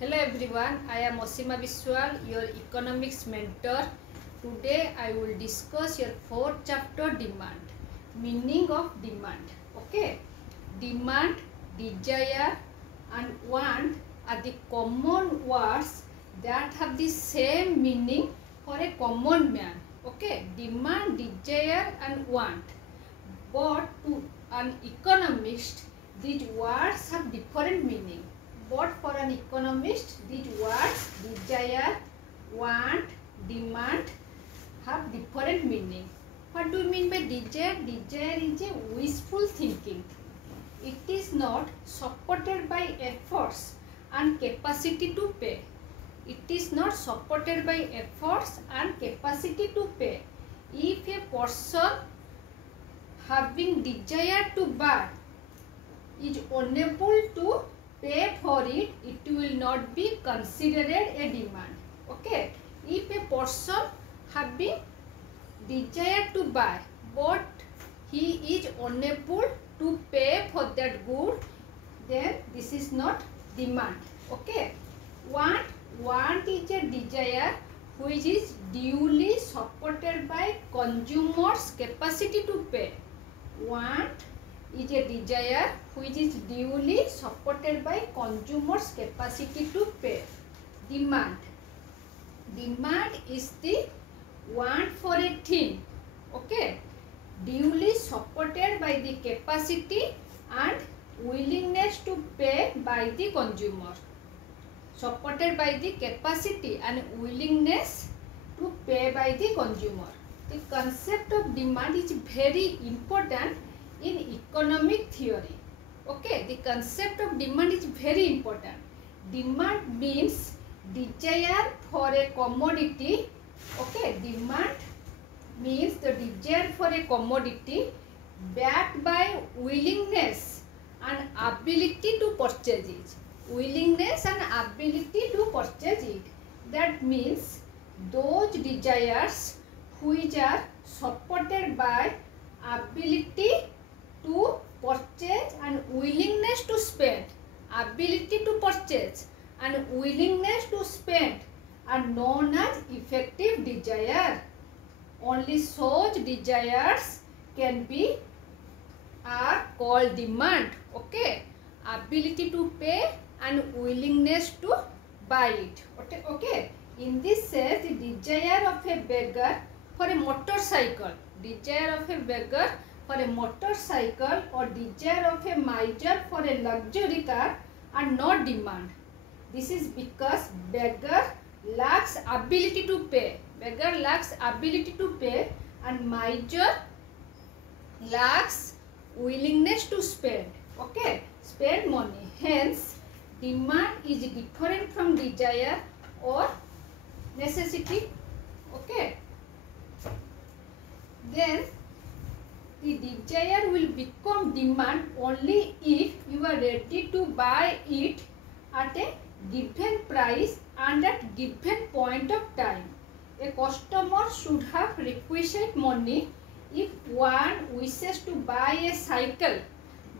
Hello everyone, I am Osima Biswal, your economics mentor. Today I will discuss your fourth chapter demand, meaning of demand. Okay, demand, desire and want are the common words that have the same meaning for a common man. Okay, demand, desire and want. But to an economist, these words have different meaning. But for an economist, these words desire, want, demand have different meaning. What do you mean by desire? Desire is a wishful thinking. It is not supported by efforts and capacity to pay. It is not supported by efforts and capacity to pay. If a person having desire to buy is unable to pay for it, it will not be considered a demand. Okay, if a person having desire to buy but he is unable to pay for that good, then this is not demand. Okay, want is a desire which is duly supported by consumers' capacity to pay. Want is a desire which is duly supported by consumers' capacity to pay. Demand is the want for a thing, okay, duly supported by the capacity and willingness to pay by the consumer. Supported by the capacity and willingness to pay by the consumer. The concept of demand is very important in economic theory. Okay, the concept of demand is very important. Demand means desire for a commodity. Okay, demand means the desire for a commodity backed by willingness and ability to purchase it. Willingness and ability to purchase it. That means those desires which are supported by ability to purchase and willingness to spend. Ability to purchase and willingness to spend are known as effective desire. Only such desires are called demand. Okay, ability to pay and willingness to buy it. Okay. In this sense, the desire of a beggar for a motorcycle, desire of a beggar for a motorcycle or desire of a miser for a luxury car are not demand. This is because beggar lacks ability to pay. Beggar lacks ability to pay and miser lacks willingness to spend. Okay, spend money. Hence, demand is different from desire or necessity. Okay, then the desire will become demand only if you are ready to buy it at a given price and at given point of time. A customer should have requisite money if one wishes to buy a cycle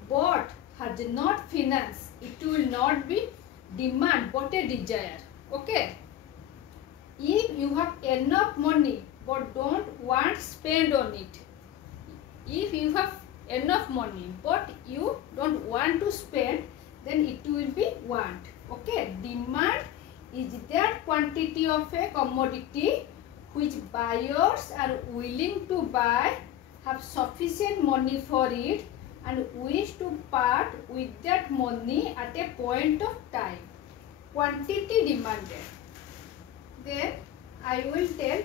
but has not finance. It will not be demand but a desire. Okay, if you have enough money but don't want to spend on it, if you have enough money but you don't want to spend, then it will be want. Okay, demand is that quantity of a commodity which buyers are willing to buy, have sufficient money for it and wish to part with that money at a point of time. Quantity demanded. Then I will tell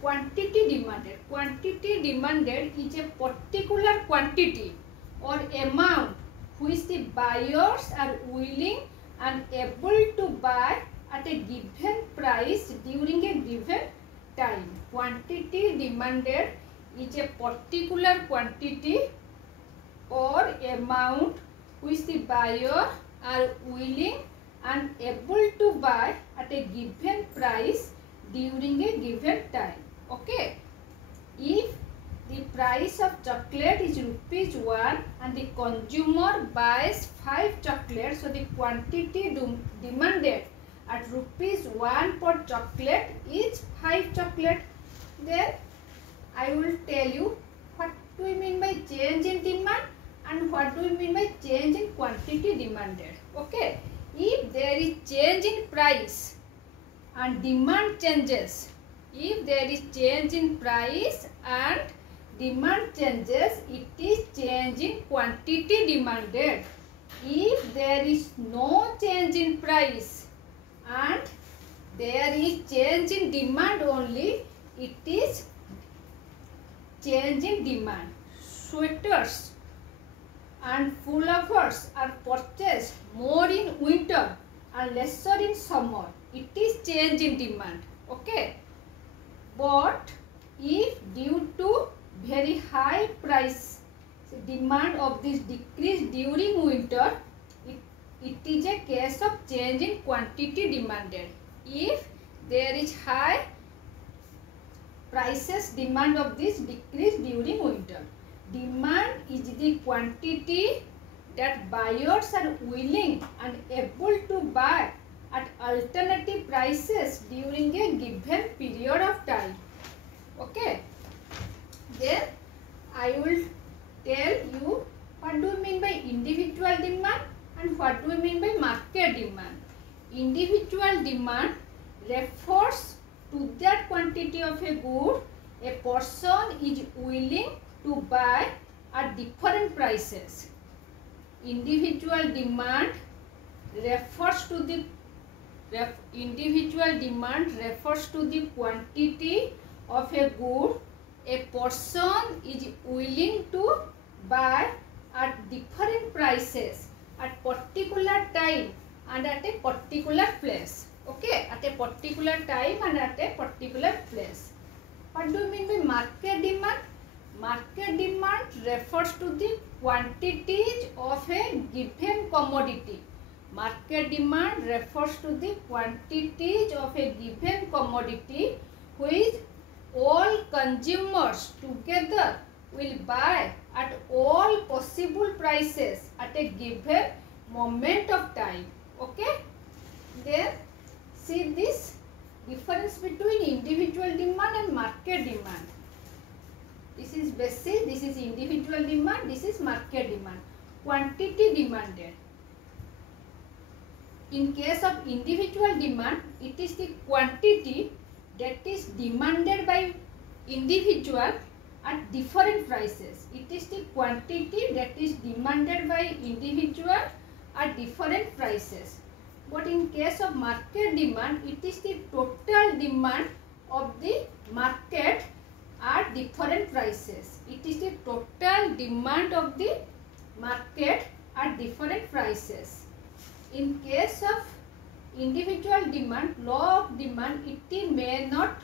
quantity demanded. Quantity demanded is a particular quantity or amount which the buyers are willing and able to buy at a given price during a given time. Quantity demanded is a particular quantity or amount which the buyer are willing and able to buy at a given price during a given time. Okay, if the price of chocolate is ₹1 and the consumer buys 5 chocolates, so the quantity demanded at rupees 1 per chocolate is 5 chocolate. Then I will tell you what do we mean by change in demand and what do we mean by change in quantity demanded. Okay, if there is change in price and demand changes, if there is change in price and demand changes, it is change in quantity demanded. If there is no change in price and there is change in demand only, it is change in demand. Sweaters and pullovers are purchased more in winter and lesser in summer. It is change in demand. Okay. But if due to very high price demand of this decrease during winter, it is a case of change in quantity demanded. If there is high prices demand of this decrease during winter, demand is the quantity that buyers are willing and able to buy at alternative prices during a given period of time. Okay. Then I will tell you what do we mean by individual demand and what do we mean by market demand. Individual demand refers to that quantity of a good a person is willing to buy at different prices. Individual demand refers to the quantity of a good a person is willing to buy at different prices at particular time and at a particular place. Okay, at a particular time and at a particular place. What do you mean by market demand? Market demand refers to the quantities of a given commodity. Market demand refers to the quantities of a given commodity which all consumers together will buy at all possible prices at a given moment of time. Okay. Then see this difference between individual demand and market demand. This is basic, this is individual demand, this is market demand. Quantity demanded. In case of individual demand, it is the quantity that is demanded by individual at different prices. It is the quantity that is demanded by individual at different prices. But in case of market demand, it is the total demand of the market at different prices. It is the total demand of the market at different prices. In case of individual demand, law of demand, it may not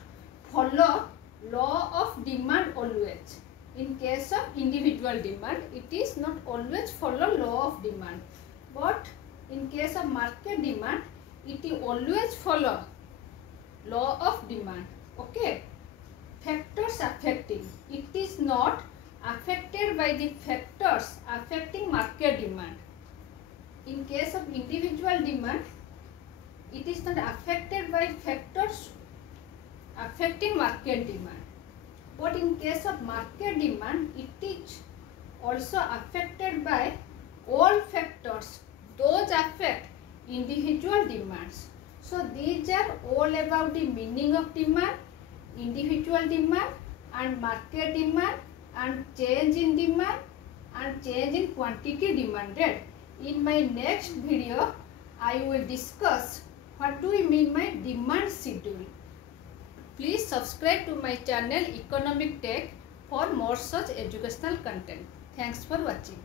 follow law of demand always. In case of individual demand, it is not always follow law of demand. But in case of market demand, it will always follow law of demand. Okay. Factors affecting. It is not affected by the factors affecting market demand. In case of individual demand, it is not affected by factors affecting market demand. But in case of market demand, it is also affected by all factors. Those affect individual demands. So these are all about the meaning of demand, individual demand and market demand and change in demand and change in quantity demanded. In my next video, I will discuss what do we mean by demand schedule. Please subscribe to my channel Economic Tech for more such educational content. Thanks for watching.